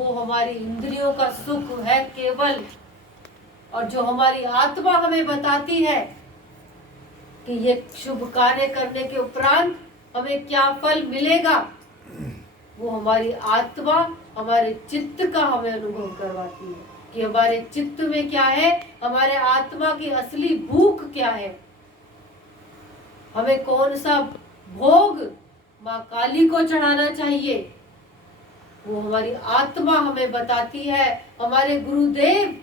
वो हमारी इंद्रियों का सुख है केवल। और जो हमारी आत्मा हमें बताती है कि ये शुभ कार्य करने के उपरांत हमें क्या फल मिलेगा, वो हमारी आत्मा हमारे चित्त का हमें अनुभव करवाती है कि हमारे चित्त में क्या है, हमारे आत्मा की असली भूख क्या है, हमें कौन सा भोग माँ काली को चढ़ाना चाहिए, वो हमारी आत्मा हमें बताती है। हमारे गुरुदेव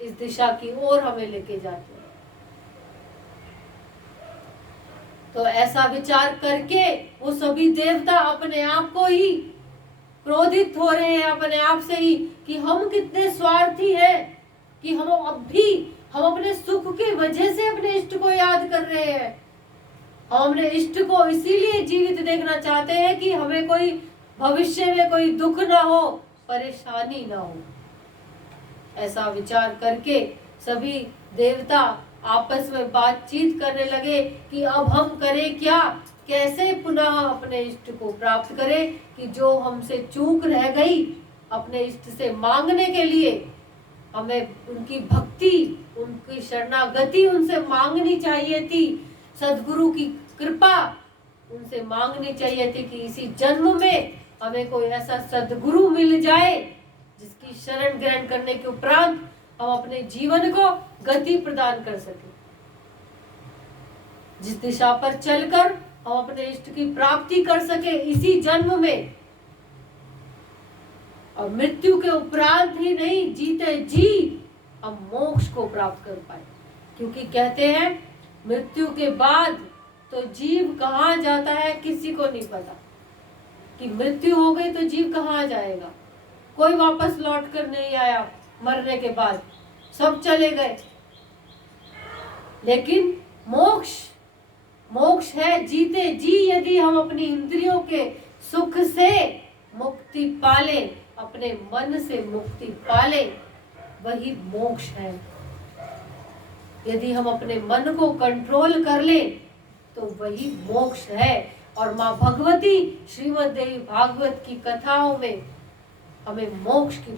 इस दिशा की ओर हमें लेके जाते हैं। तो ऐसा विचार करके वो सभी देवता अपने आप को ही क्रोधित हो रहे हैं, अपने आप से ही, कि हम कितने स्वार्थी हैं कि हम अपने सुख की वजह से अपने इष्ट को याद कर रहे हैं। हम अपने इष्ट को इसीलिए जीवित देखना चाहते हैं कि हमें कोई भविष्य में कोई दुख ना हो, परेशानी ना हो। ऐसा विचार करके सभी देवता आपस में बातचीत करने लगे कि अब हम करें क्या, कैसे पुनः अपने इष्ट को प्राप्त करें, कि जो हमसे चूक रह गई अपने इष्ट से मांगने के लिए, हमें उनकी भक्ति, उनकी शरणागति उनसे मांगनी चाहिए थी, सद्गुरु की कृपा उनसे मांगनी चाहिए थी कि इसी जन्म में हमें कोई ऐसा सद्गुरु मिल जाए जिसकी शरण ग्रहण करने के उपरांत हम अपने जीवन को गति प्रदान कर सके, जिस दिशा पर चलकर हम अपने इष्ट की प्राप्ति कर सके इसी जन्म में, और मृत्यु के उपरांत ही नहीं, जीते जी हम मोक्ष को प्राप्त कर पाए। क्योंकि कहते हैं मृत्यु के बाद तो जीव कहाँ जाता है किसी को नहीं पता, कि मृत्यु हो गई तो जीव कहाँ जाएगा, कोई वापस लौट कर नहीं आया, मरने के बाद सब चले गए। लेकिन मोक्ष है जीते जी, यदि हम अपनी इंद्रियों के सुख से मुक्ति पाले, अपने मन से मुक्ति पाले, वही मोक्ष है। यदि हम अपने मन को कंट्रोल कर ले तो वही मोक्ष है। और माँ भगवती श्रीमद् देवी भागवत की कथाओं में हमें मोक्ष की